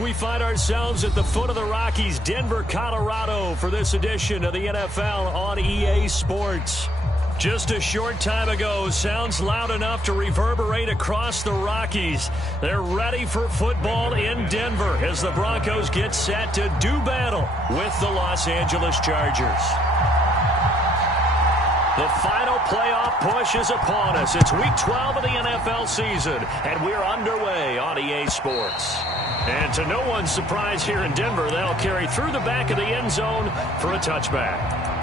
We find ourselves at the foot of the Rockies, Denver, Colorado, for this edition of the NFL on EA Sports. Just a short time ago, sounds loud enough to reverberate across the Rockies. They're ready for football in Denver as the Broncos get set to do battle with the Los Angeles Chargers. The final playoff push is upon us. It's week 12 of the NFL season, and we're underway on EA Sports. And to no one's surprise here in Denver, they'll carry through the back of the end zone for a touchback.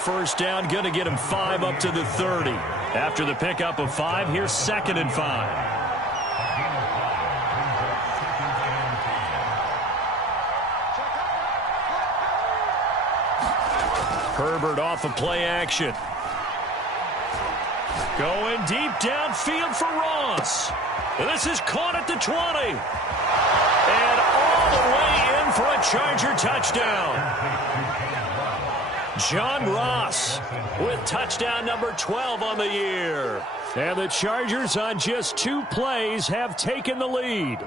First down, going to get him 5 up to the 30. After the pickup of 5, here's 2nd and 5. Herbert off of play action. Going deep downfield for Ross. And this is caught at the 20. And all the way in for a Charger touchdown. John Ross with touchdown number 12 on the year. And the Chargers on just 2 plays have taken the lead.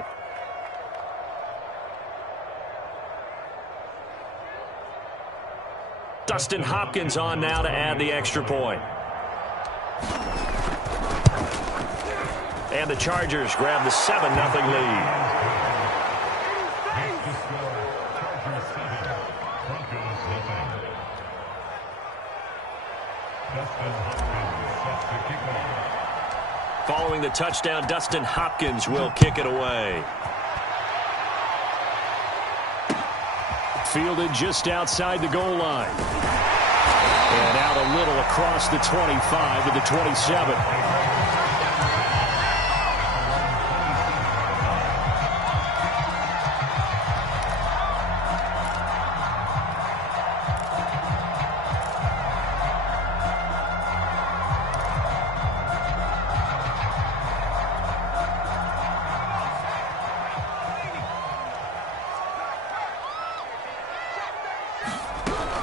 Dustin Hopkins on now to add the extra point. And the Chargers grab the 7-0 lead. Following the touchdown, Dustin Hopkins will kick it away. Fielded just outside the goal line. And out a little across the 25 to the 27.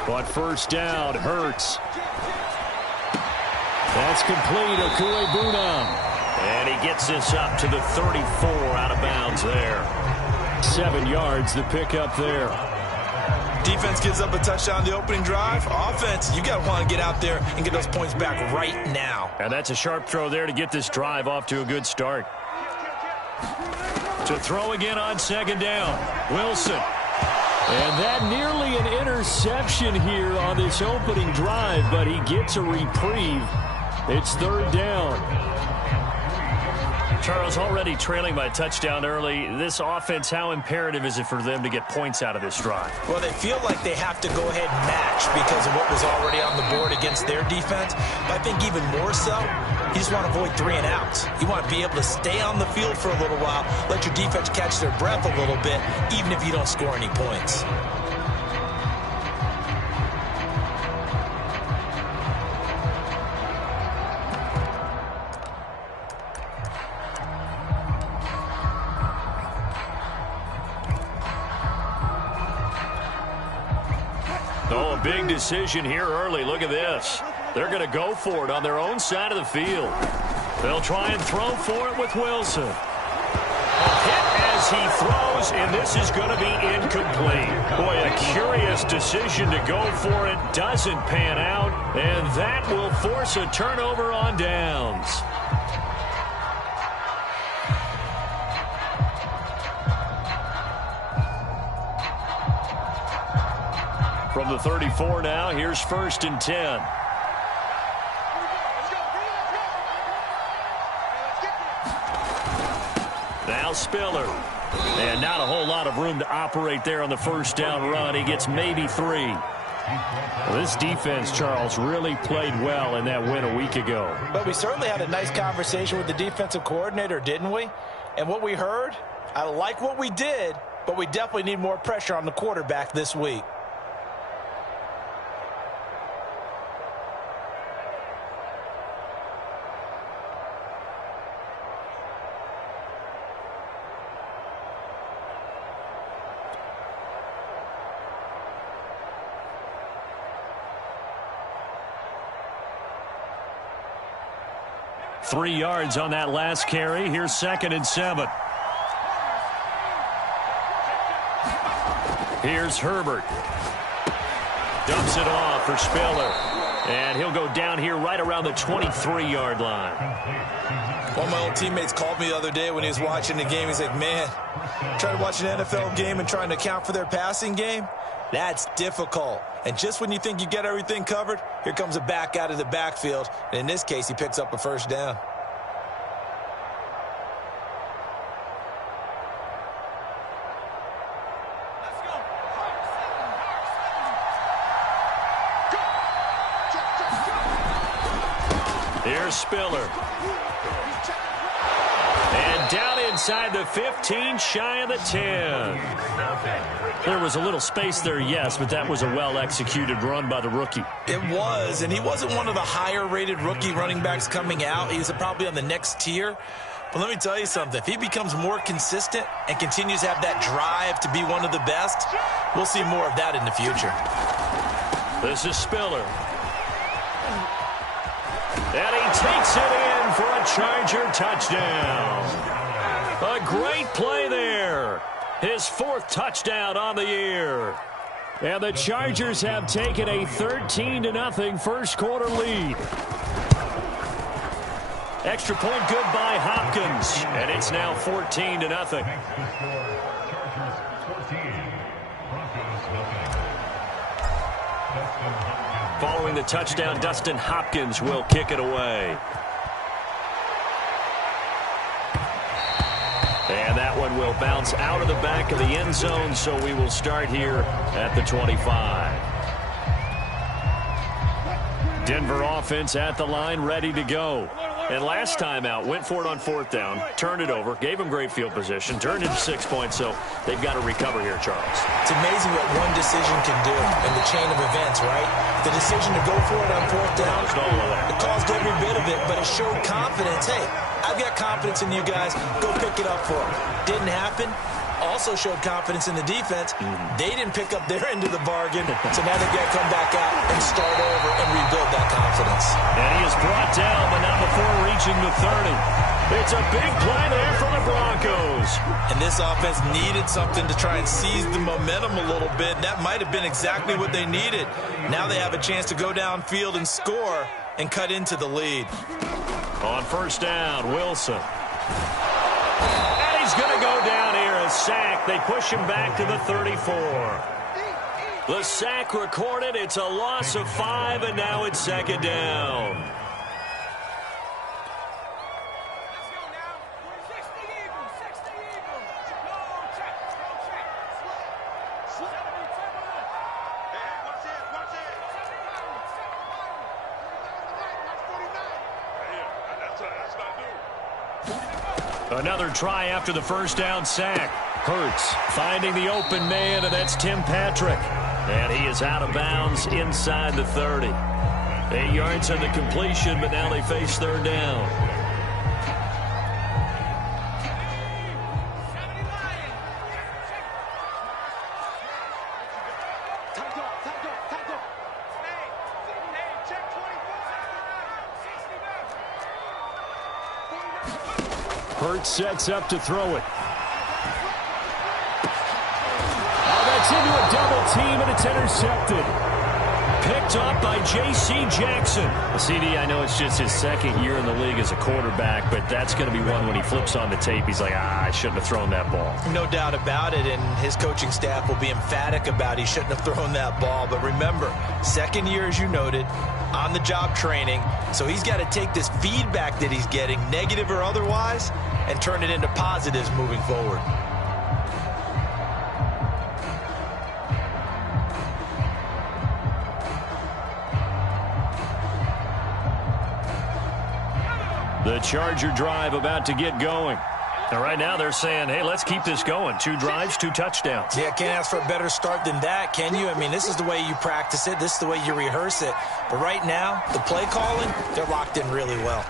But first down, Hurts. That's complete, Okuebunam. And he gets this up to the 34 out of bounds there. 7 yards, the pickup there. Defense gives up a touchdown the opening drive. Offense, you got to want to get out there and get those points back right now. And that's a sharp throw there to get this drive off to a good start. To throw again on 2nd down, Wilson. And that nearly an interception here on this opening drive, but he gets a reprieve. It's 3rd down. Charles, already trailing by a touchdown early. This offense, how imperative is it for them to get points out of this drive? Well, they feel like they have to go ahead and match because of what was already on the board against their defense. But I think even more so, you just want to avoid 3 and outs. You want to be able to stay on the field for a little while, let your defense catch their breath a little bit, even if you don't score any points. Oh, a big decision here early. Look at this. They're going to go for it on their own side of the field. They'll try and throw for it with Wilson. A hit as he throws, and this is going to be incomplete. Boy, a curious decision to go for it. Doesn't pan out, and that will force a turnover on downs. From the 34 now, here's 1st and 10. Now Spiller. And not a whole lot of room to operate there on the first down run. He gets maybe 3. Well, this defense, Charles, really played well in that win a week ago. But we certainly had a nice conversation with the defensive coordinator, didn't we? And what we heard, I like what we did, but we definitely need more pressure on the quarterback this week. 3 yards on that last carry. Here's 2nd and 7. Here's Herbert. Dumps it off for Spiller. And he'll go down here right around the 23-yard line. One of my old teammates called me the other day when he was watching the game. He's like, man, trying to watch an NFL game and trying to account for their passing game, that's difficult. And just when you think you get everything covered, here comes a back out of the backfield. And in this case, he picks up a first down. Here's Spiller. And down inside the 15, shy of the 10. There was a little space there, yes, but that was a well-executed run by the rookie. It was, and he wasn't one of the higher-rated rookie running backs coming out. He's probably on the next tier. But let me tell you something. If he becomes more consistent and continues to have that drive to be one of the best, we'll see more of that in the future. This is Spiller. And he takes it in for a Charger touchdown. A great play there. His 4th touchdown on the year. And the Chargers have taken a 13-0 first quarter lead. Extra point good by Hopkins. And it's now 14-0. Following the touchdown, Dustin Hopkins will kick it away. And that one will bounce out of the back of the end zone, so we will start here at the 25. Denver offense at the line, ready to go. And last time out, went for it on 4th down, turned it over, gave him great field position, turned it to 6 points, so they've got to recover here, Charles. It's amazing what one decision can do in the chain of events, right? The decision to go for it on 4th down, it caused every bit of it, but it showed confidence. Hey, I've got confidence in you guys. Go pick it up for them. Didn't happen. Also showed confidence in the defense. They didn't pick up their end of the bargain, so now they've got to come back out and start over and rebuild that confidence. And he is brought down, but not before reaching the 30. It's a big play there for the Broncos. And this offense needed something to try and seize the momentum a little bit. That might have been exactly what they needed. Now they have a chance to go downfield and score and cut into the lead. On 1st down, Wilson. And he's going to go down here, a sack. They push him back to the 34. The sack recorded. It's a loss of 5, and now it's 2nd down. Another try after the 1st down sack. Hurts finding the open man, and that's Tim Patrick. And he is out of bounds inside the 30. 8 yards on the completion, but now they face 3rd down. Hurts sets up to throw it. Oh, that's into a double team, and it's intercepted. Picked up by J.C. Jackson. CD, I know it's just his 2nd year in the league as a quarterback, but that's going to be one when he flips on the tape. He's like, I shouldn't have thrown that ball. No doubt about it, and his coaching staff will be emphatic about he shouldn't have thrown that ball. But remember, 2nd year, as you noted, on-the-job training, so he's got to take this feedback that he's getting, negative or otherwise, and turn it into positives moving forward. The Charger drive about to get going. And right now they're saying, hey, let's keep this going. 2 drives, 2 touchdowns. Yeah, can't ask for a better start than that, can you? I mean, this is the way you practice it. This is the way you rehearse it. But right now, the play calling, they're locked in really well.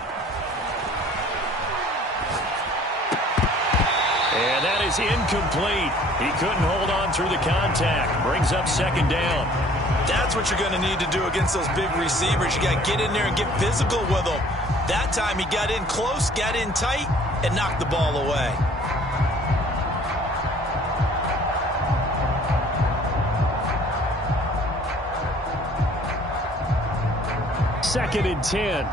And that is incomplete. He couldn't hold on through the contact. Brings up 2nd down. That's what you're going to need to do against those big receivers. You got to get in there and get physical with them. That time he got in close, got in tight, and knocked the ball away. Second and 10.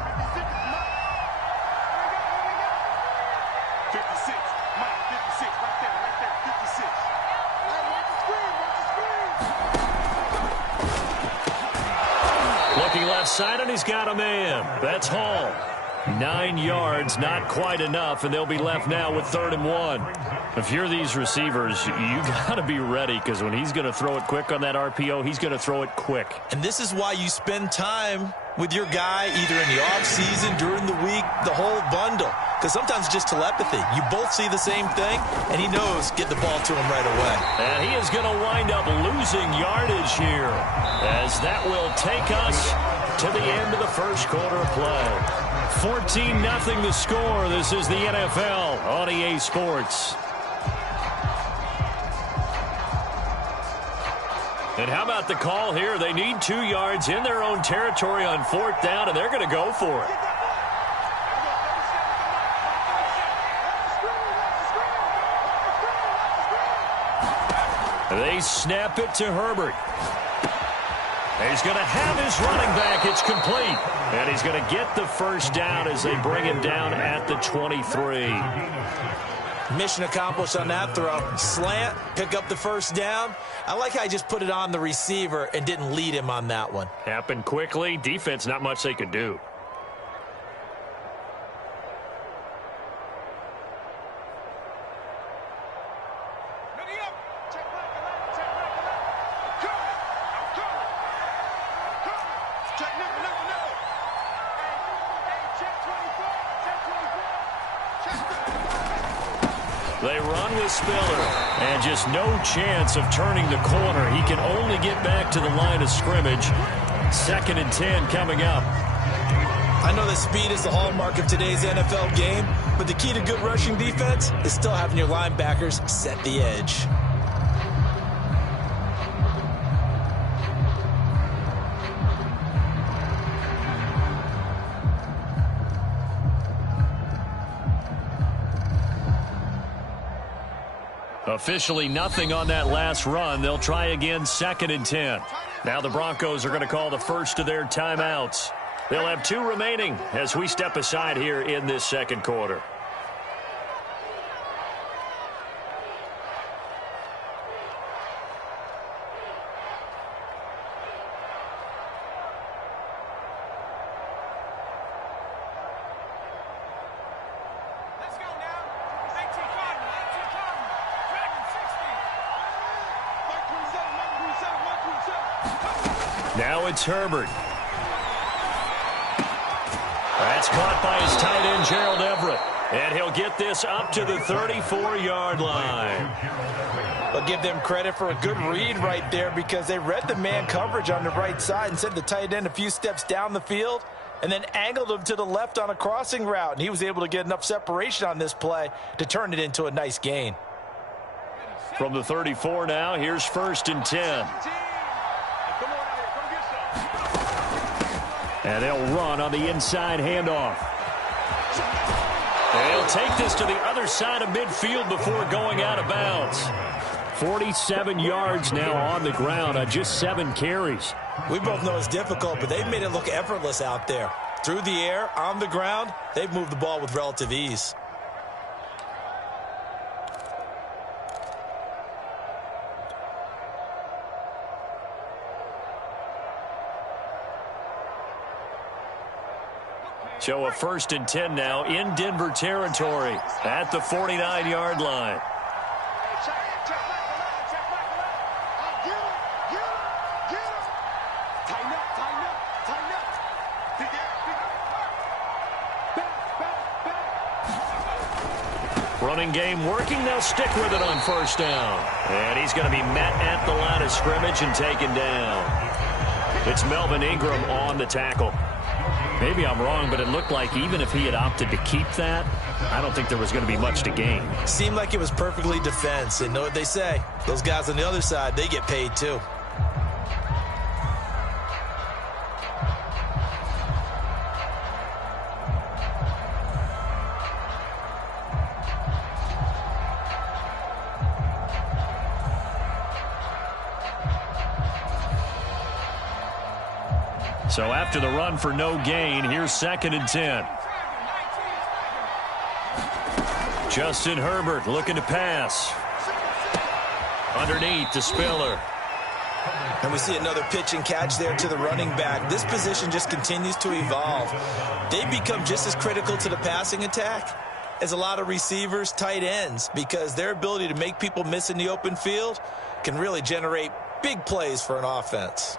Looking left side, and he's got a man. That's Hall. 9 yards, not quite enough, and they'll be left now with 3rd and 1. If you're these receivers, you got to be ready, because when he's going to throw it quick on that RPO, he's going to throw it quick. And this is why you spend time with your guy either in the offseason, during the week, the whole bundle. Because sometimes it's just telepathy. You both see the same thing, and he knows get the ball to him right away. And he is going to wind up losing yardage here, as that will take us to the end of the first quarter of play. 14-0 the score. This is the NFL on EA Sports. And how about the call here? They need 2 yards in their own territory on 4th down, and they're going to go for it. They snap it to Herbert. He's going to have his running back. It's complete. And he's going to get the first down as they bring him down at the 23. Mission accomplished on that throw. Slant, pick up the first down. I like how he just put it on the receiver and didn't lead him on that one. Happened quickly. Defense, not much they could do. They run with Spiller, and just no chance of turning the corner. He can only get back to the line of scrimmage. 2nd and 10 coming up. I know that speed is the hallmark of today's NFL game, but the key to good rushing defense is still having your linebackers set the edge. Officially nothing on that last run. They'll try again, 2nd and 10. Now the Broncos are going to call the first of their timeouts. They'll have 2 remaining as we step aside here in this second quarter. Now it's Herbert. That's caught by his tight end, Gerald Everett. And he'll get this up to the 34-yard line. I'll give them credit for a good read right there because they read the man coverage on the right side and sent the tight end a few steps down the field and then angled him to the left on a crossing route. And he was able to get enough separation on this play to turn it into a nice gain. From the 34 now, here's 1st and 10. And they'll run on the inside handoff. They'll take this to the other side of midfield before going out of bounds. 47 yards now on the ground on just 7 carries. We both know it's difficult, but they've made it look effortless out there. Through the air, on the ground, they've moved the ball with relative ease. So a 1st and 10 now in Denver territory at the 49-yard line. Running game working. They'll stick with it on 1st down. And he's going to be met at the line of scrimmage and taken down. It's Melvin Ingram on the tackle. Maybe I'm wrong, but it looked like even if he had opted to keep that, I don't think there was going to be much to gain. Seemed like it was perfectly defense. And know what they say? Those guys on the other side, they get paid too. So after the run for no gain, here's 2nd and 10. Justin Herbert looking to pass. Underneath to Spiller. And we see another pitch and catch there to the running back. This position just continues to evolve. They become just as critical to the passing attack as a lot of receivers, tight ends, because their ability to make people miss in the open field can really generate big plays for an offense.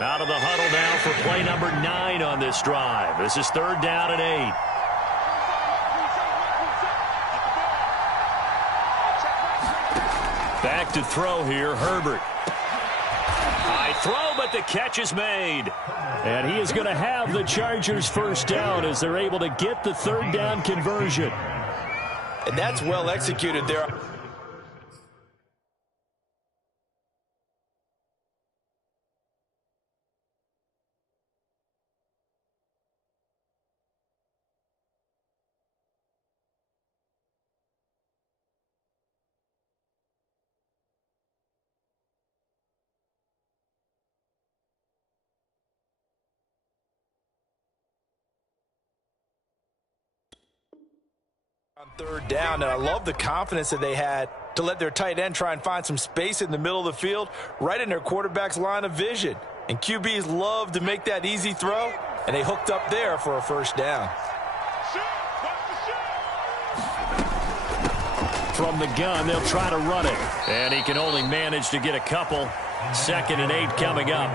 Out of the huddle now for play number 9 on this drive. This is 3rd down and 8. Back to throw here, Herbert. High throw, but the catch is made. And he is going to have the Chargers' first down as they're able to get the 3rd down conversion. And that's well executed there. On 3rd down, and I love the confidence that they had to let their tight end try and find some space in the middle of the field, right in their quarterback's line of vision. And QBs love to make that easy throw, and they hooked up there for a 1st down. From the gun, they'll try to run it. And he can only manage to get a couple. 2nd and 8 coming up.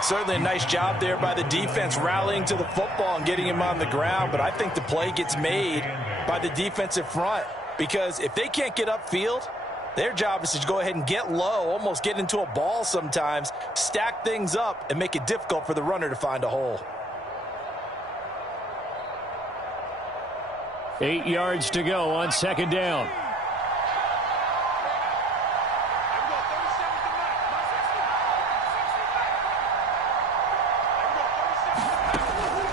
Certainly a nice job there by the defense rallying to the football and getting him on the ground, but I think the play gets made by the defensive front, because if they can't get upfield, their job is to go ahead and get low, almost get into a ball sometimes, stack things up, and make it difficult for the runner to find a hole. 8 yards to go on 2nd down.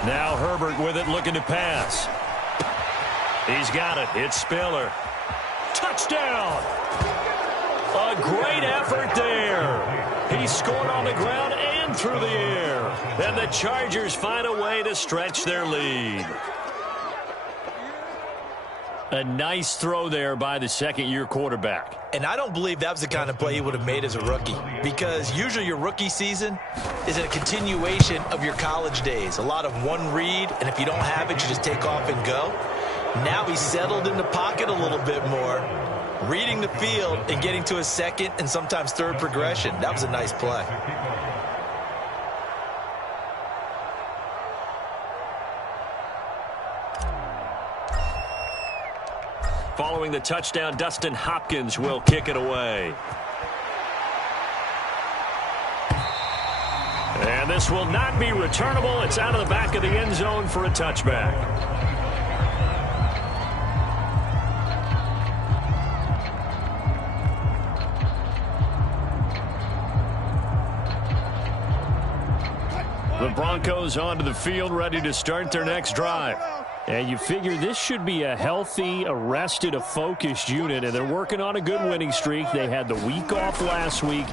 Now Herbert with it, looking to pass. He's got it. It's Spiller. Touchdown! A great effort there. He scored on the ground and through the air. And the Chargers find a way to stretch their lead. A nice throw there by the 2nd-year quarterback. And I don't believe that was the kind of play he would have made as a rookie, because usually your rookie season is a continuation of your college days. A lot of one read, and if you don't have it, you just take off and go. Now he's settled in the pocket a little bit more, reading the field and getting to a 2nd and sometimes 3rd progression. That was a nice play. Following the touchdown, Dustin Hopkins will kick it away. And this will not be returnable. It's out of the back of the end zone for a touchback. The Broncos onto the field, ready to start their next drive. And you figure this should be a healthy, arrested, a focused unit, and they're working on a good winning streak. They had the week off last week.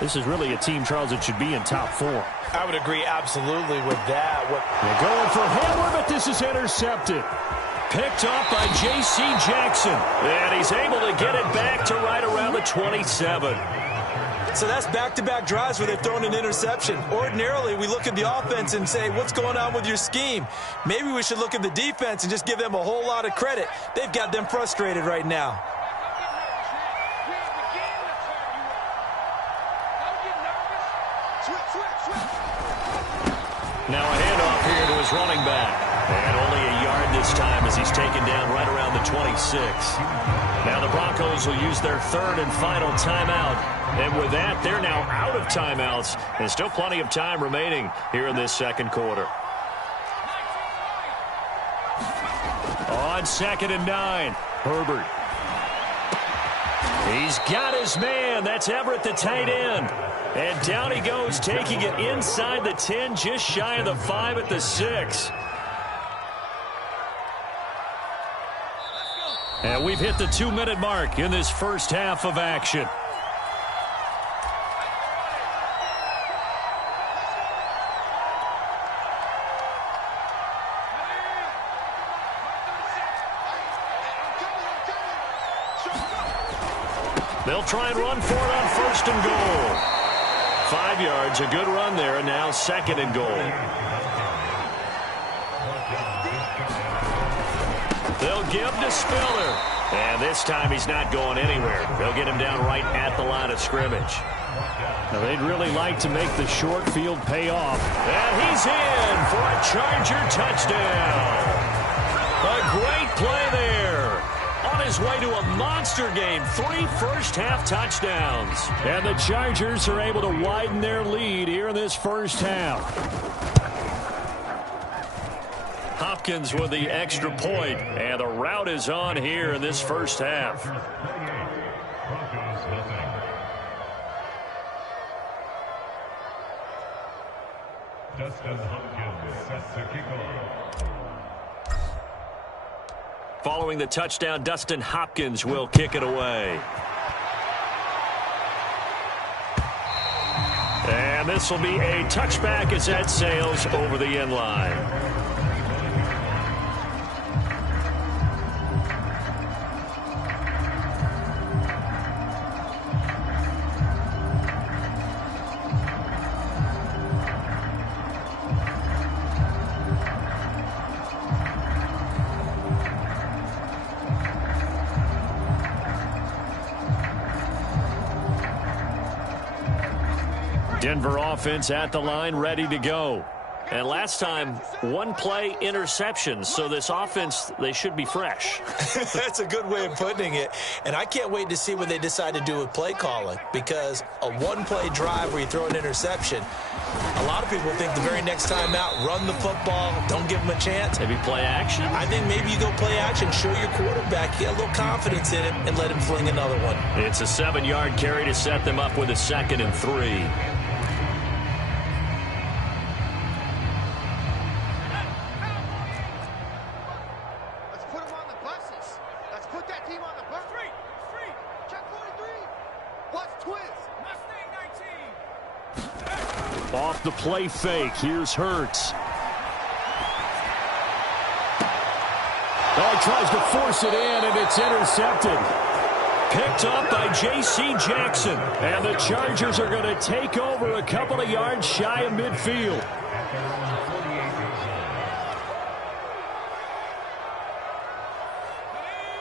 This is really a team, Charles, that should be in top 4. I would agree absolutely with that. They're going for Hamler, but this is intercepted. Picked off by J.C. Jackson. And he's able to get it back to right around the 27. So that's back-to-back drives where they've thrown an interception. Ordinarily, we look at the offense and say, what's going on with your scheme? Maybe we should look at the defense and just give them a whole lot of credit. They've got them frustrated right now. Now a handoff here to his running back. And only a yard this time as he's taken down right around the 26. Now the Broncos will use their 3rd and final timeout. And with that, they're now out of timeouts. And still plenty of time remaining here in this 2nd quarter. On 2nd and 9, Herbert. He's got his man. That's Everett, the tight end. And down he goes, taking it inside the 10, just shy of the 5 at the 6. And we've hit the 2-minute mark in this first half of action. They'll try and run for it on first and goal. 5 yards, a good run there, and now second and goal. They'll give to Spiller. And this time he's not going anywhere. They'll get him down right at the line of scrimmage. Now they'd really like to make the short field pay off. And he's in for a Charger touchdown. A great play there. On his way to a monster game, 3 first-half touchdowns. And the Chargers are able to widen their lead here in this first half. Hopkins with the extra point, and the route is on here in this first half. Dustin Hopkins set to kick off. Following the touchdown, Dustin Hopkins will kick it away. And this will be a touchback as that sails over the end line. Denver offense at the line, ready to go. And last time, 1 play interception. So this offense, they should be fresh. That's a good way of putting it. And I can't wait to see what they decide to do with play calling, because a 1-play drive where you throw an interception, a lot of people think the very next time out, run the football, don't give them a chance. Maybe play action? I think maybe you go play action, show your quarterback, get a little confidence in him, and let him fling another one. It's a 7-yard carry to set them up with a 2nd and 3. Off the play fake, here's Hurts. Oh, he tries to force it in, and it's intercepted. Picked up by J.C. Jackson. And the Chargers are going to take over a couple of yards shy of midfield.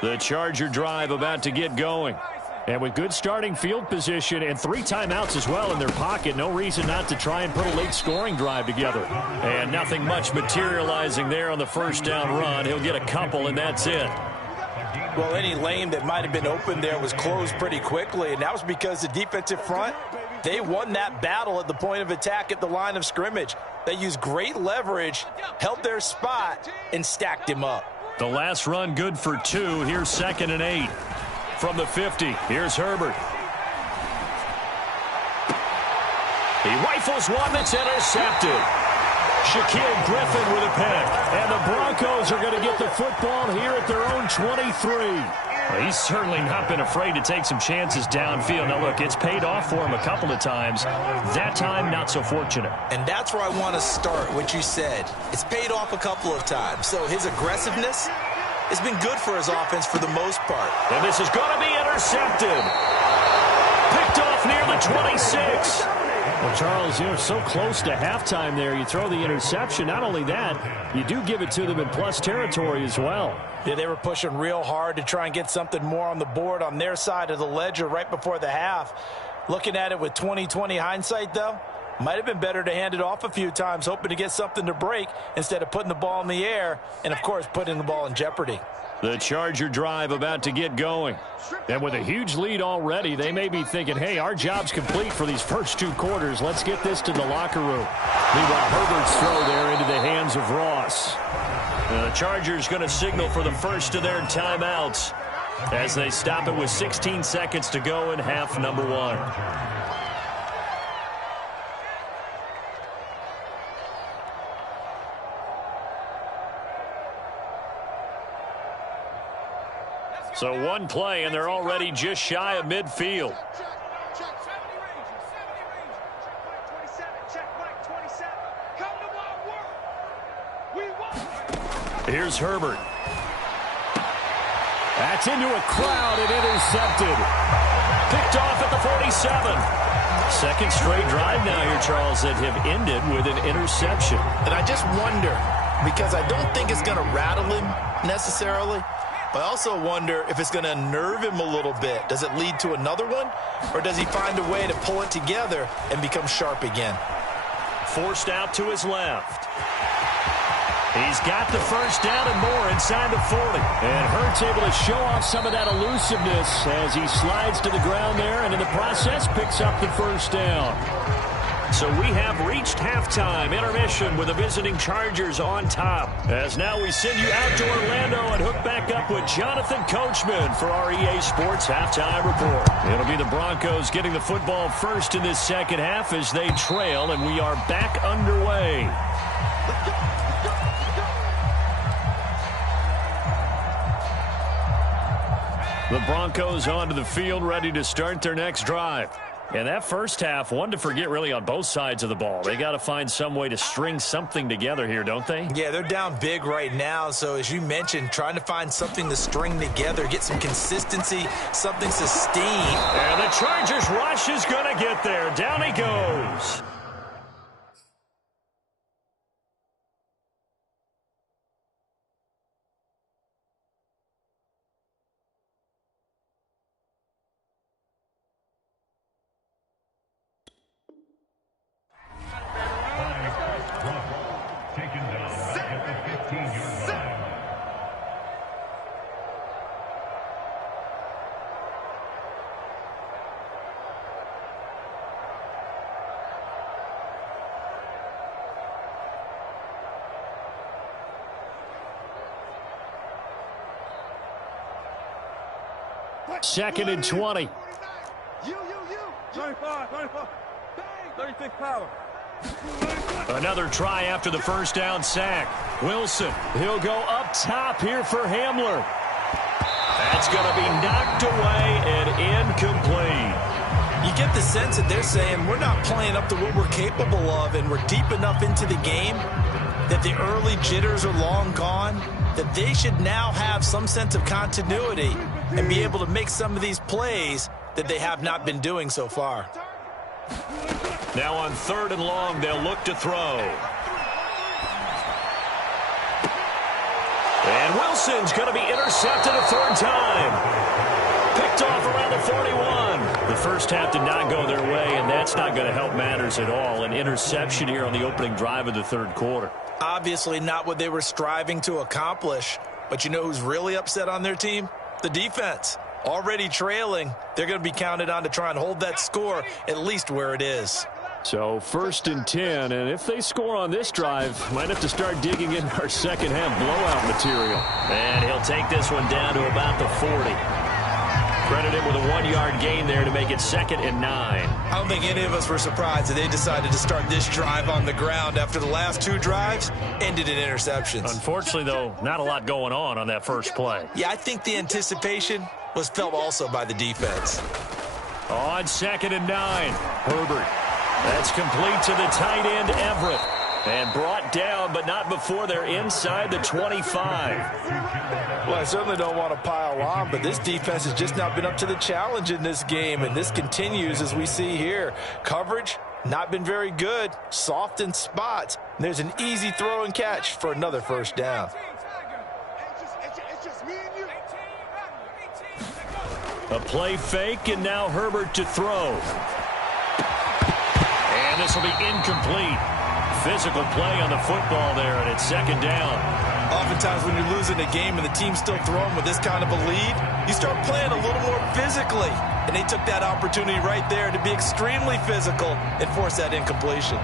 The Charger drive about to get going. And with good starting field position and 3 timeouts as well in their pocket, no reason not to try and put a late scoring drive together. And nothing much materializing there on the first down run. He'll get a couple, and that's it. Well, any lane that might have been open there was closed pretty quickly, and that was because the defensive front, they won that battle at the point of attack at the line of scrimmage. They used great leverage, held their spot, and stacked him up. The last run good for 2. Here's 2nd and 8. From the 50, here's Herbert. He rifles one that's intercepted. Shaquille Griffin with a pick. And the Broncos are going to get the football here at their own 23. Well, he's certainly not been afraid to take some chances downfield. Now, look, it's paid off for him a couple of times. That time, not so fortunate. And that's where I want to start, what you said. It's paid off a couple of times. So his aggressiveness has been good for his offense for the most part. And this is going to be intercepted. Picked off near the 26. Well, Charles, you're so close to halftime there. You throw the interception. Not only that, you do give it to them in plus territory as well. Yeah, they were pushing real hard to try and get something more on the board on their side of the ledger right before the half. Looking at it with 20/20 hindsight, though, might have been better to hand it off a few times, hoping to get something to break instead of putting the ball in the air and, of course, putting the ball in jeopardy. The Charger drive about to get going. And with a huge lead already, they may be thinking, hey, our job's complete for these first 2 quarters. Let's get this to the locker room. Meanwhile, Herbert's throw there into the hands of Ross. The Chargers going to signal for the first of their timeouts as they stop it with 16 seconds to go in half number 1. So one play, and they're already just shy of midfield. Here's Herbert. That's into a crowd and intercepted. Picked off at the 47. Second straight drive now here, Charles, that have ended with an interception. And I just wonder, because I don't think it's going to rattle him necessarily, but I also wonder if it's going to unnerve him a little bit. Does it lead to another one, or does he find a way to pull it together and become sharp again? Forced out to his left. He's got the first down and more inside the 40. And Hurts able to show off some of that elusiveness as he slides to the ground there, and in the process picks up the first down. So we have reached halftime intermission with the visiting Chargers on top. As now we send you out to Orlando and hook back up with Jonathan Coachman for our EA Sports Halftime Report. It'll be the Broncos getting the football first in this second half as they trail, and we are back underway. The Broncos onto the field, ready to start their next drive. And that first half, one to forget really on both sides of the ball. They got to find some way to string something together here, don't they? Yeah, they're down big right now. So as you mentioned, trying to find something to string together, get some consistency, something sustained. And the Chargers rush is going to get there. Down he goes. Taken down at the 15-yard line. Second and 20. 25, 36 power. Another try after the first down sack. Wilson, he'll go up top here for Hamler. That's going to be knocked away and incomplete. You get the sense that they're saying we're not playing up to what we're capable of, and we're deep enough into the game that the early jitters are long gone, that they should now have some sense of continuity and be able to make some of these plays that they have not been doing so far. Now on third and long, they'll look to throw. And Wilson's going to be intercepted a third time. Picked off around the 41. The first half did not go their way, and that's not going to help matters at all. An interception here on the opening drive of the third quarter. Obviously not what they were striving to accomplish. But you know who's really upset on their team? The defense. Already trailing, they're going to be counted on to try and hold that score at least where it is. So first and 10, and if they score on this drive, might have to start digging in our second half blowout material. And he'll take this one down to about the 40. Credit him with a 1-yard gain there to make it 2nd and 9. I don't think any of us were surprised that they decided to start this drive on the ground after the last two drives ended in interceptions. Unfortunately, though, not a lot going on that first play. Yeah, I think the anticipation was felt also by the defense. On 2nd and 9, Herbert. That's complete to the tight end, Everett. And brought down, but not before they're inside the 25. Well, I certainly don't want to pile on, but this defense has just not been up to the challenge in this game, and this continues as we see here. Coverage, not been very good, soft in spots. And there's an easy throw and catch for another first down. A play fake, and now Herbert to throw. And this will be incomplete. Physical play on the football there, and it's 2nd down. Oftentimes when you're losing a game and the team's still throwing with this kind of a lead, you start playing a little more physically. And they took that opportunity right there to be extremely physical and force that incompletion.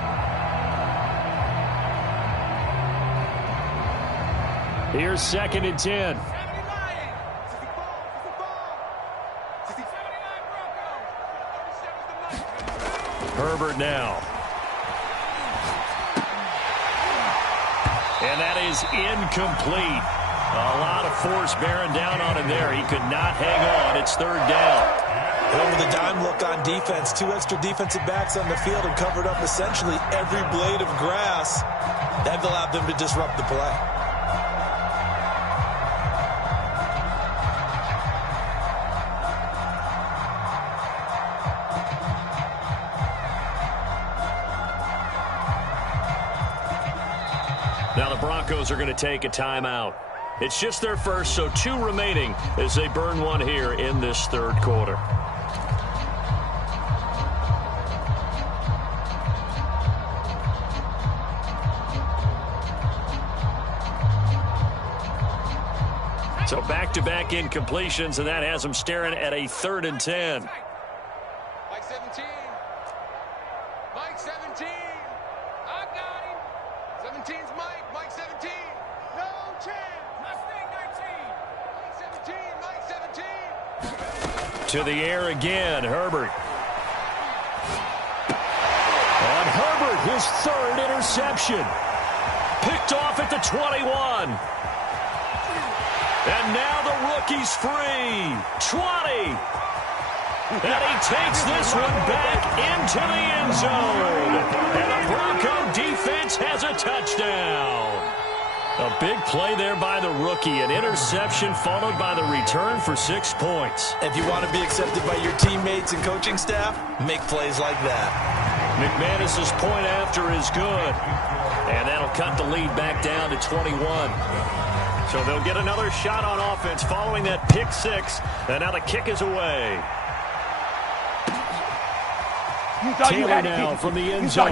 Here's 2nd and 10. Herbert now. And that is incomplete. A lot of force bearing down on him there. He could not hang on. It's third down. Over the dime look on defense, 2 extra defensive backs on the field and covered up essentially every blade of grass. That allowed them to disrupt the play. Now the Broncos are going to take a timeout. It's just their first, so 2 remaining as they burn one here in this third quarter. So back-to-back incompletions, and that has them staring at a 3rd and 10. Mike 17. Mike 17. I got him. 17's Mike. Mike 17. No chance. Mustang 19. Mike 17. Mike 17. To the air again, Herbert. And Herbert, his 3rd interception. Picked off at the 21. And now the rookie's free. 20. And he takes this one back into the end zone. And the Bronco defense has a touchdown. A big play there by the rookie. An interception followed by the return for 6 points. If you want to be accepted by your teammates and coaching staff, make plays like that. McManus's point after is good. And that'll cut the lead back down to 21. So they'll get another shot on offense following that pick 6. And now the kick is away. Taylor now from the end zone.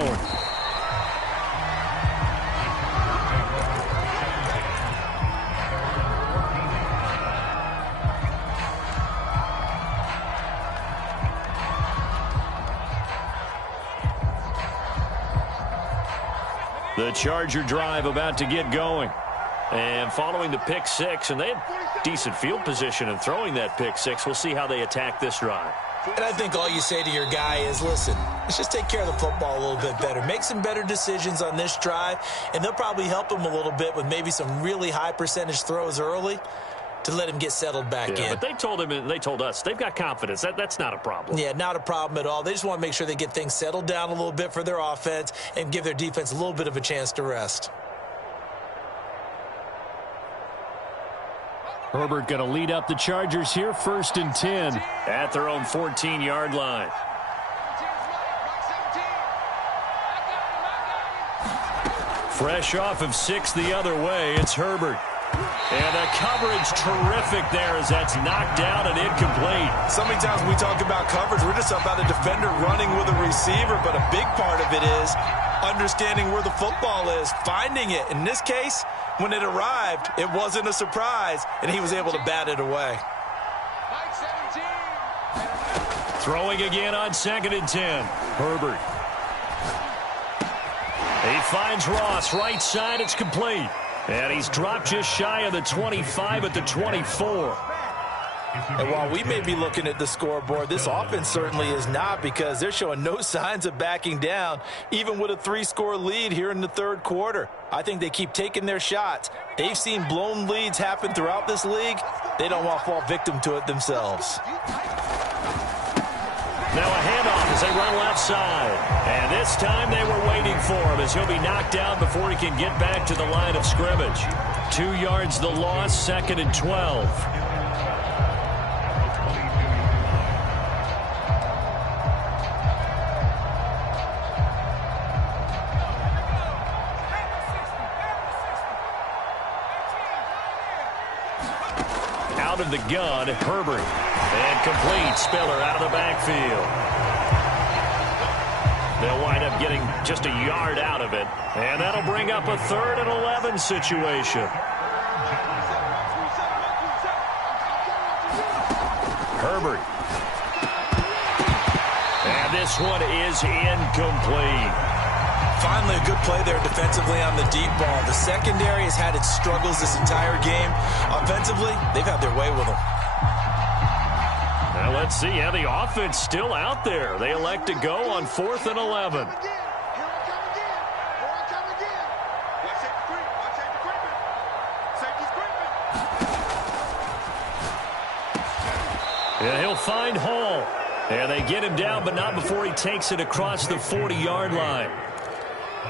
The Charger drive about to get going. And following the pick 6, and they had decent field position in throwing that pick 6. We'll see how they attack this drive. And I think all you say to your guy is, listen, let's just take care of the football a little bit better. Make some better decisions on this drive, and they'll probably help him a little bit with maybe some really high percentage throws early to let him get settled back in. But they told him, and they told us, they've got confidence. That's not a problem. Yeah, not a problem at all. They just want to make sure they get things settled down a little bit for their offense and give their defense a little bit of a chance to rest. Herbert going to lead up the Chargers here, 1st and 10 at their own 14-yard line. Fresh off of 6 the other way, it's Herbert. And the coverage terrific there as that's knocked down and incomplete. So many times when we talk about coverage, we're just about a defender running with a receiver, but a big part of it is understanding where the football is, finding it. In this case, when it arrived, it wasn't a surprise, and he was able to bat it away. Throwing again on 2nd and 10. Herbert. He finds Ross, right side, it's complete. And he's dropped just shy of the 25 at the 24. And while we may be looking at the scoreboard, this offense certainly is not, because they're showing no signs of backing down, even with a 3-score lead here in the 3rd quarter. I think they keep taking their shots. They've seen blown leads happen throughout this league. They don't want to fall victim to it themselves. Now a handoff as they run left side. And this time they were waiting for him as he'll be knocked down before he can get back to the line of scrimmage. 2 yards the loss, 2nd and 12. Out of the gun, Herbert. And complete. Spiller out of the backfield. They'll wind up getting just a yard out of it. And that'll bring up a 3rd and 11 situation. Herbert. And this one is incomplete. Finally, a good play there defensively on the deep ball. The secondary has had its struggles this entire game. Offensively, they've had their way with them. Now let's see how the offense still out there. They elect to go on 4th and 11. And he'll find Hall. And they get him down, but not before he takes it across the 40-yard line.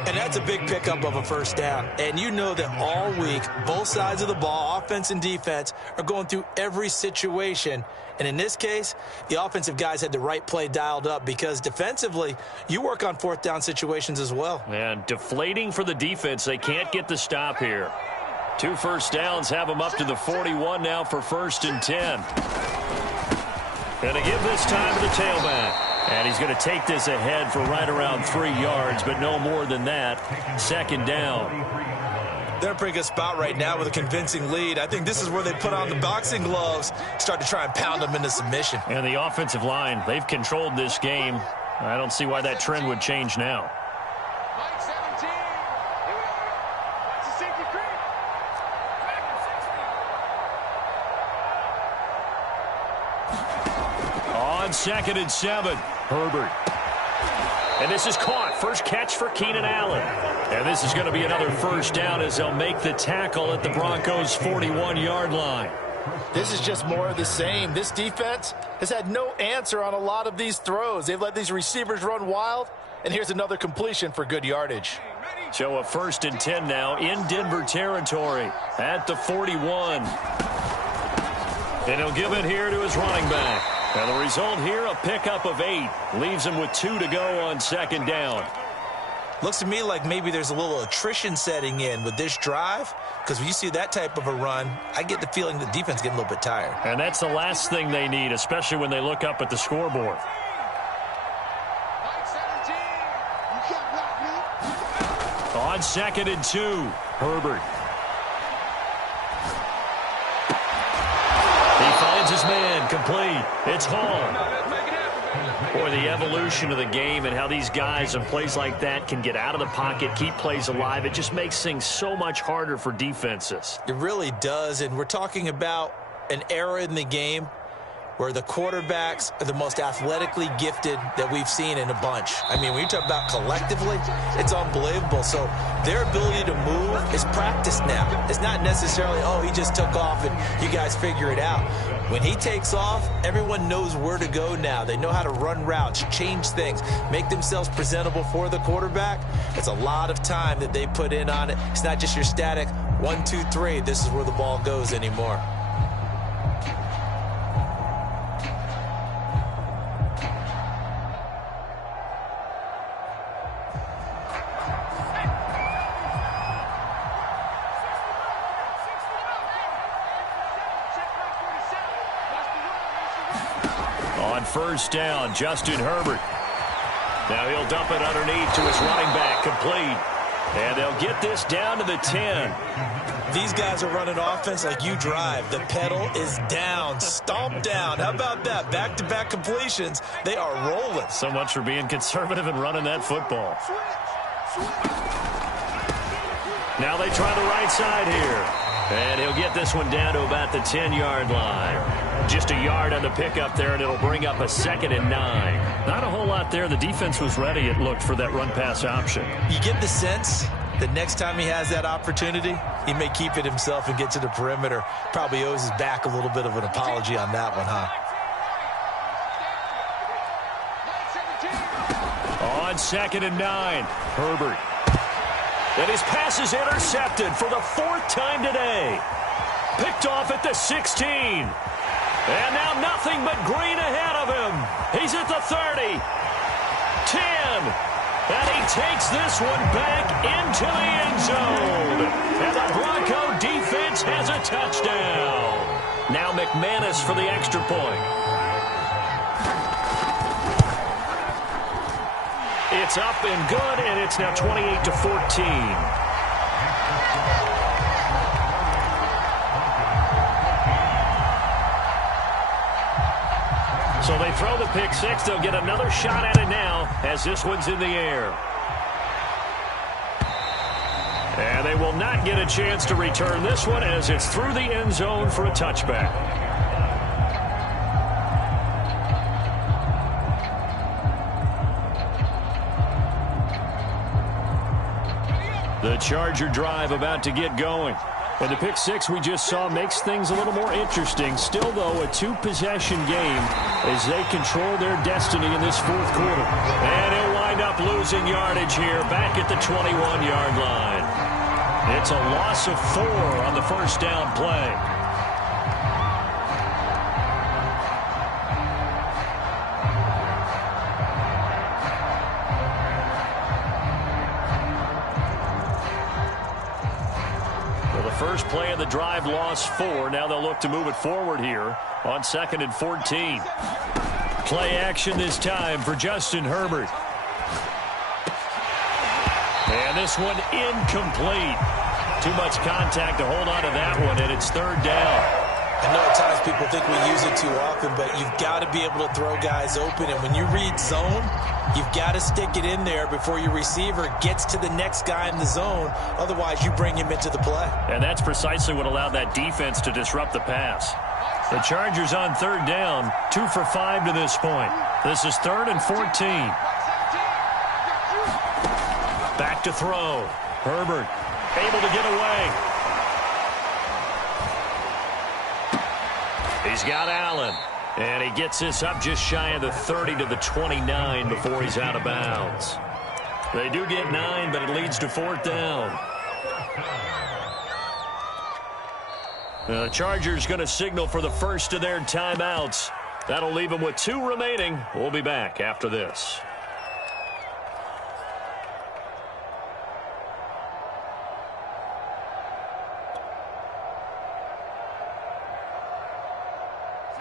And that's a big pickup of a first down. And you know that all week, both sides of the ball, offense and defense, are going through every situation. And in this case, the offensive guys had the right play dialed up because defensively, you work on fourth down situations as well. And deflating for the defense. They can't get the stop here. 2 first downs have them up to the 41 now for 1st and 10. Going to give this time to the tailback. And he's going to take this ahead for right around 3 yards, but no more than that. 2nd down. They're in a pretty good spot right now with a convincing lead. I think this is where they put on the boxing gloves, start to try and pound them into submission. And the offensive line, they've controlled this game. I don't see why that trend would change now. Mike 17. That's a safety creep. On 2nd and 7, Herbert. And this is caught. First catch for Keenan Allen. And this is going to be another first down as they'll make the tackle at the Broncos' 41-yard line. This is just more of the same. This defense has had no answer on a lot of these throws. They've let these receivers run wild, and here's another completion for good yardage. So a 1st and 10 now in Denver territory at the 41. And he'll give it here to his running back. And the result here, a pickup of 8. Leaves him with 2 to go on 2nd down. Looks to me like maybe there's a little attrition setting in with this drive, because when you see that type of a run, I get the feeling the defense getting a little bit tired. And that's the last thing they need, especially when they look up at the scoreboard. Mike 17. You can't block me. On 2nd and 2, Herbert. He finds his man, complete. It's Hall. Boy, the evolution of the game and how these guys in plays like that can get out of the pocket, keep plays alive, it just makes things so much harder for defenses. It really does, and we're talking about an era in the game where the quarterbacks are the most athletically gifted that we've seen in a bunch. I mean, when you talk about collectively, it's unbelievable. So their ability to move is practiced now. It's not necessarily, oh, he just took off and you guys figure it out. When he takes off, everyone knows where to go now. They know how to run routes, change things, make themselves presentable for the quarterback. It's a lot of time that they put in on it. It's not just your static 1, 2, 3, this is where the ball goes anymore. On 1st down, Justin Herbert. Now he'll dump it underneath to his running back, complete. And they'll get this down to the 10. These guys are running offense like you drive. The pedal is down, stomp down. How about that? Back-to-back completions. They are rolling. So much for being conservative and running that football. Now they try the right side here. And he'll get this one down to about the 10-yard line. Just a yard on the pickup there, and it'll bring up a 2nd and 9. Not a whole lot there. The defense was ready, it looked, for that run-pass option. You get the sense that next time he has that opportunity, he may keep it himself and get to the perimeter. Probably owes his back a little bit of an apology on that one, huh? On 2nd and 9, Herbert. And his pass is intercepted for the 4th time today. Picked off at the 16. And now nothing but green ahead of him. He's at the 30. 10. And he takes this one back into the end zone. And the Bronco defense has a touchdown. Now McManus for the extra point. It's up and good, and it's now 28-14. So they throw the pick six. They'll get another shot at it now as this one's in the air. And they will not get a chance to return this one as it's through the end zone for a touchback. The Charger drive about to get going. And the pick six we just saw makes things a little more interesting. Still, though, a two-possession game as they control their destiny in this fourth quarter. And he'll wind up losing yardage here back at the 21-yard line. It's a loss of 4 on the first down play. First play of the drive lost 4. Now they'll look to move it forward here on 2nd and 14. Play action this time for Justin Herbert. And this one incomplete. Too much contact to hold on to that one, and it's 3rd down. I know at times people think we use it too often, but you've got to be able to throw guys open. And when you read zone, you've got to stick it in there before your receiver gets to the next guy in the zone. Otherwise, you bring him into the play. And that's precisely what allowed that defense to disrupt the pass. The Chargers on 3rd down, 2 for 5 to this point. This is 3rd and 14. Back to throw. Herbert able to get away. He's got Allen, and he gets this up just shy of the 30 to the 29 before he's out of bounds. They do get 9, but it leads to 4th down. The Chargers going to signal for the first of their timeouts. That'll leave them with 2 remaining. We'll be back after this.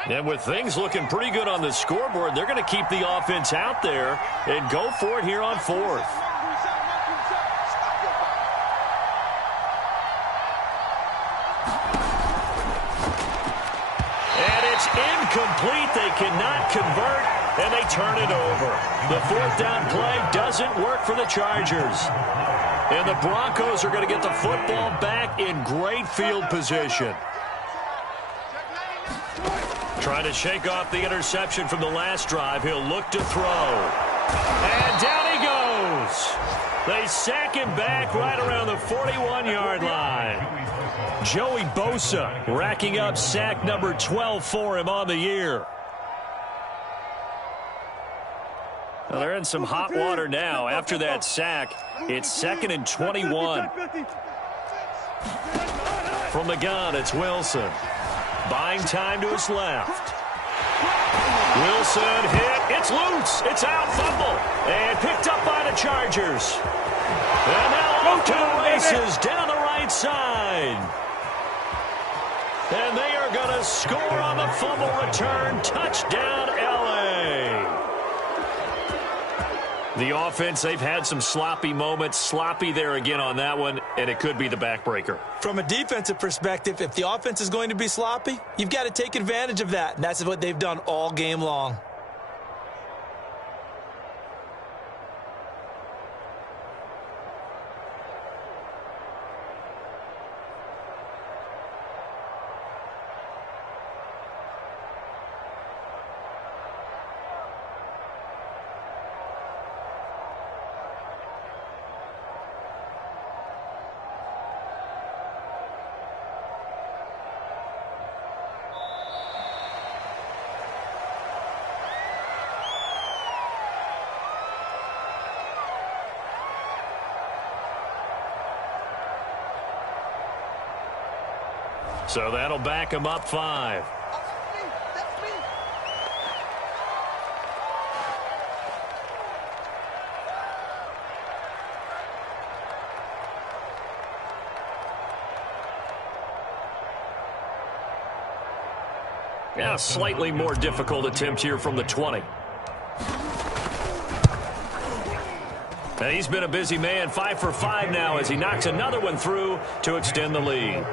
And with things looking pretty good on the scoreboard, they're going to keep the offense out there and go for it here on 4th. And it's incomplete. They cannot convert, and they turn it over. The 4th down play doesn't work for the Chargers. And the Broncos are going to get the football back in great field position. Trying to shake off the interception from the last drive. He'll look to throw. And down he goes. They sack him back right around the 41-yard line. Joey Bosa racking up sack number 12 for him on the year. Well, they're in some hot water now. After that sack, it's 2nd and 21. From the gun, it's Wilson. Buying time to his left. Wilson hit. It's loose. It's out. Fumble. And picked up by the Chargers. And now off to the races down the right side. And they are going to score on the fumble return. Touchdown, L.A. The offense, they've had some sloppy moments. Sloppy there again on that one, and it could be the backbreaker. From a defensive perspective, if the offense is going to be sloppy, you've got to take advantage of that, and that's what they've done all game long. So that'll back him up 5. Yeah, slightly more difficult attempt here from the 20. And he's been a busy man, 5 for 5 now as he knocks another one through to extend the lead.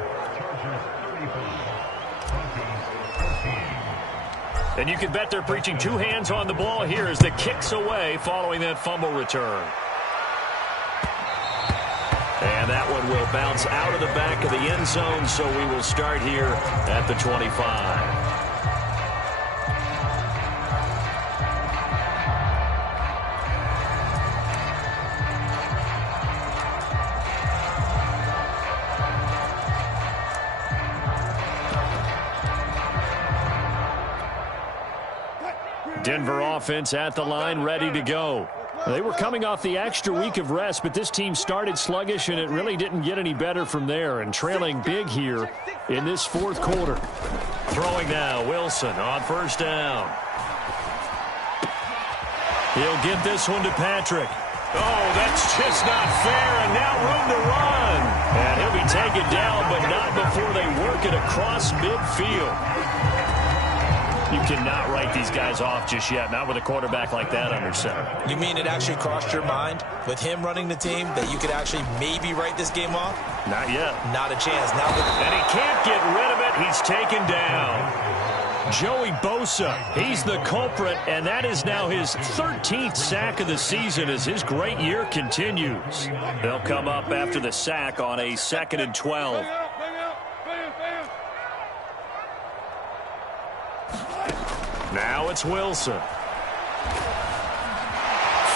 And you can bet they're preaching 2 hands on the ball here as the kick's away following that fumble return. And that one will bounce out of the back of the end zone, so we will start here at the 25. Denver offense at the line, ready to go. They were coming off the extra week of rest, but this team started sluggish, and it really didn't get any better from there, and trailing big here in this fourth quarter. Throwing now, Wilson on first down. He'll get this one to Patrick. Oh, that's just not fair, and now room to run. And he'll be taken down, but not before they work it across midfield. You cannot write these guys off just yet, not with a quarterback like that under center. You mean it actually crossed your mind with him running the team that you could actually maybe write this game off? Not yet. Not a chance. Now and he can't get rid of it. He's taken down. Joey Bosa, he's the culprit, and that is now his 13th sack of the season as his great year continues. They'll come up after the sack on a 2nd and 12. Now it's Wilson.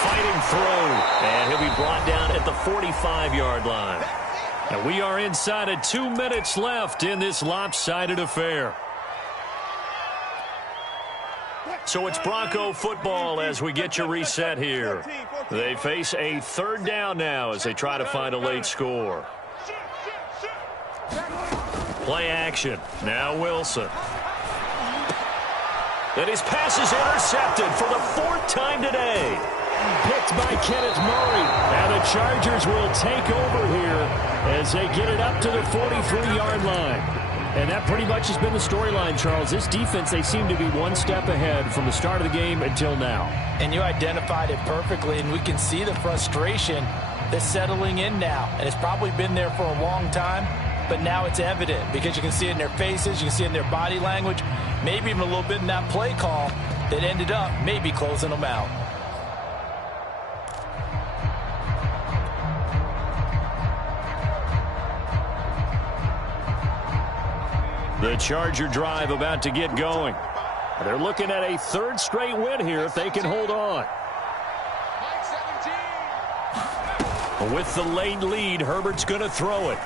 Fighting through, and he'll be brought down at the 45-yard line. And we are inside of 2 minutes left in this lopsided affair. So it's Bronco football as we get you reset here. They face a 3rd down now as they try to find a late score. Play action. Now Wilson. And his pass is intercepted for the 4th time today. Picked by Kenneth Murray. And the Chargers will take over here as they get it up to the 43-yard line. And that pretty much has been the storyline, Charles. This defense, they seem to be one step ahead from the start of the game until now. And you identified it perfectly, and we can see the frustration that's settling in now. And it's probably been there for a long time, but now it's evident because you can see it in their faces, you can see it in their body language, maybe even a little bit in that play call that ended up maybe closing them out. The Charger drive about to get going. They're looking at a 3rd straight win here if they can hold on. With the late lead, Herbert's going to throw it.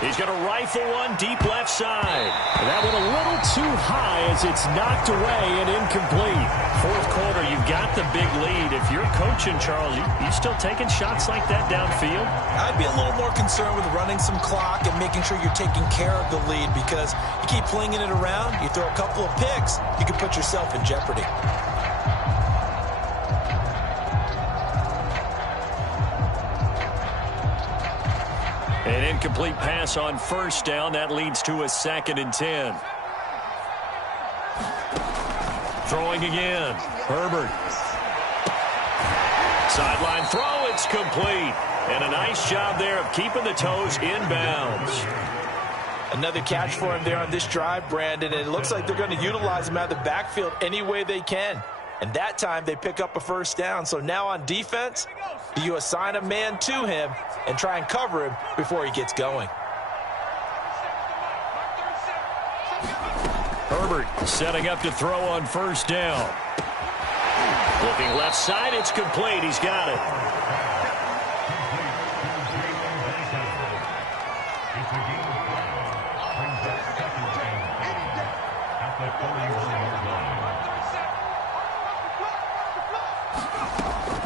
He's going to rifle one deep left side. That one a little too high as it's knocked away and incomplete. 4th quarter, you've got the big lead. If you're coaching, Charles, you still taking shots like that downfield? I'd be a little more concerned with running some clock and making sure you're taking care of the lead because you keep flinging it around, you throw a couple of picks, you can put yourself in jeopardy. An incomplete pass on 1st down. That leads to a 2nd and 10. Throwing again. Herbert. Sideline throw. It's complete. And a nice job there of keeping the toes in bounds. Another catch for him there on this drive, Brandon. And it looks like they're going to utilize him out of the backfield any way they can. And that time they pick up a 1st down. So now on defense, do you assign a man to him and try and cover him before he gets going? Herbert setting up to throw on 1st down. Looking left side, it's complete. He's got it.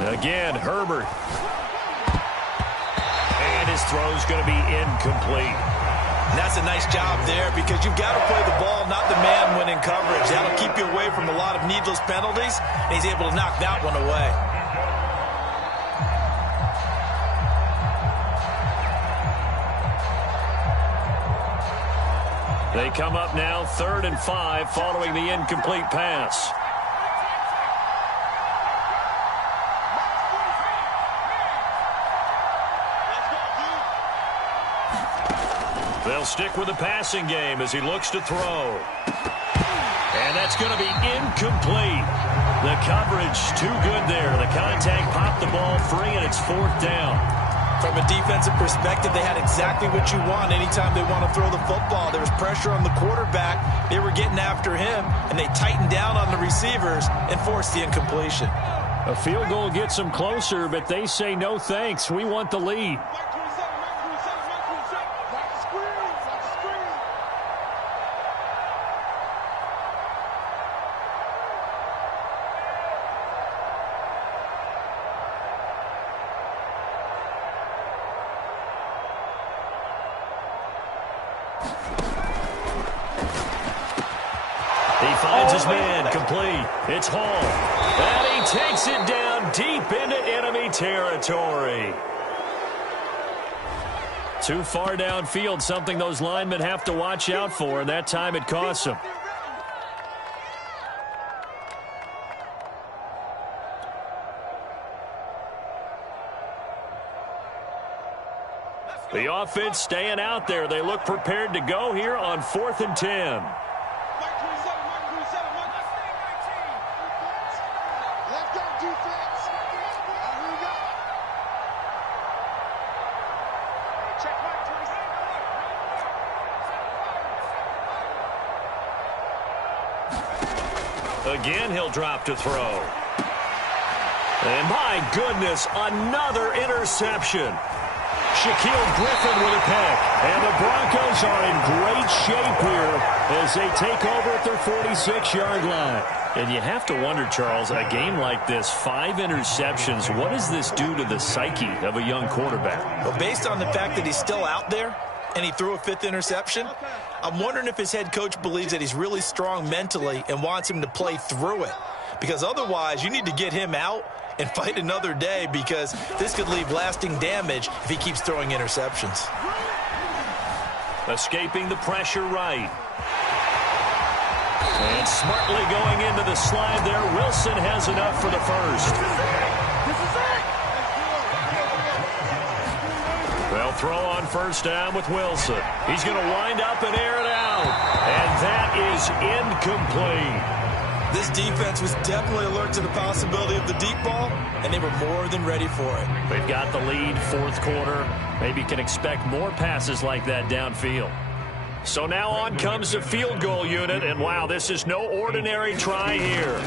Again, Herbert. And his throw's going to be incomplete. And that's a nice job there because you've got to play the ball, not the man when in coverage. That'll keep you away from a lot of needless penalties, and he's able to knock that one away. They come up now 3rd and 5 following the incomplete pass. They'll stick with the passing game as he looks to throw. And that's going to be incomplete. The coverage too good there. The contact popped the ball free, and it's 4th down. From a defensive perspective, they had exactly what you want anytime they want to throw the football. There was pressure on the quarterback. They were getting after him, and they tightened down on the receivers and forced the incompletion. A field goal gets them closer, but they say no thanks. We want the lead. Finds his man, complete. It's Hall. And he takes it down deep into enemy territory. Too far downfield, something those linemen have to watch out for, and that time it costs them. The offense staying out there. They look prepared to go here on 4th and 10. Again, he'll drop to throw. And my goodness, another interception. Shaquille Griffin with a pick. And the Broncos are in great shape here as they take over at their 46-yard line. And you have to wonder, Charles, a game like this, 5 interceptions, what does this do to the psyche of a young quarterback? Well, based on the fact that he's still out there and he threw a 5th interception, I'm wondering if his head coach believes that he's really strong mentally and wants him to play through it. Because otherwise, you need to get him out and fight another day, because this could leave lasting damage if he keeps throwing interceptions. Escaping the pressure right. And smartly going into the slide there. Wilson has enough for the first. They'll throw on first down with Wilson. He's going to wind up and air it out. And that is incomplete. This defense was definitely alert to the possibility of the deep ball, and they were more than ready for it. They've got the lead, 4th quarter. Maybe can expect more passes like that downfield. So now on comes the field goal unit, and wow, this is no ordinary try here.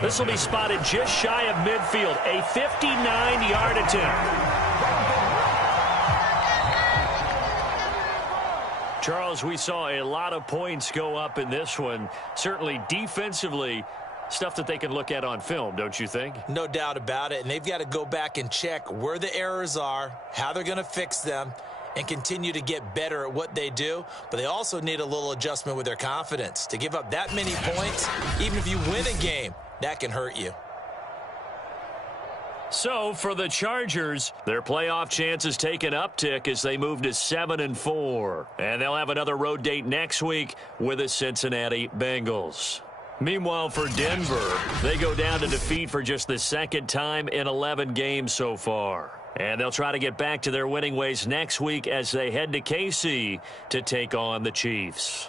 This will be spotted just shy of midfield, a 59-yard attempt. Charles, we saw a lot of points go up in this one. Certainly defensively, stuff that they can look at on film, don't you think? No doubt about it, and they've got to go back and check where the errors are, how they're going to fix them, and continue to get better at what they do. But they also need a little adjustment with their confidence. To give up that many points, even if you win a game, that can hurt you. So for the Chargers, their playoff chances take an uptick as they move to 7-4. And they'll have another road date next week with the Cincinnati Bengals. Meanwhile, for Denver, they go down to defeat for just the 2nd time in 11 games so far. And they'll try to get back to their winning ways next week as they head to KC to take on the Chiefs.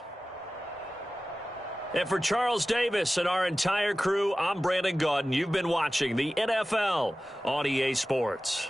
And for Charles Davis and our entire crew, I'm Brandon Gaudin. You've been watching the NFL on EA Sports.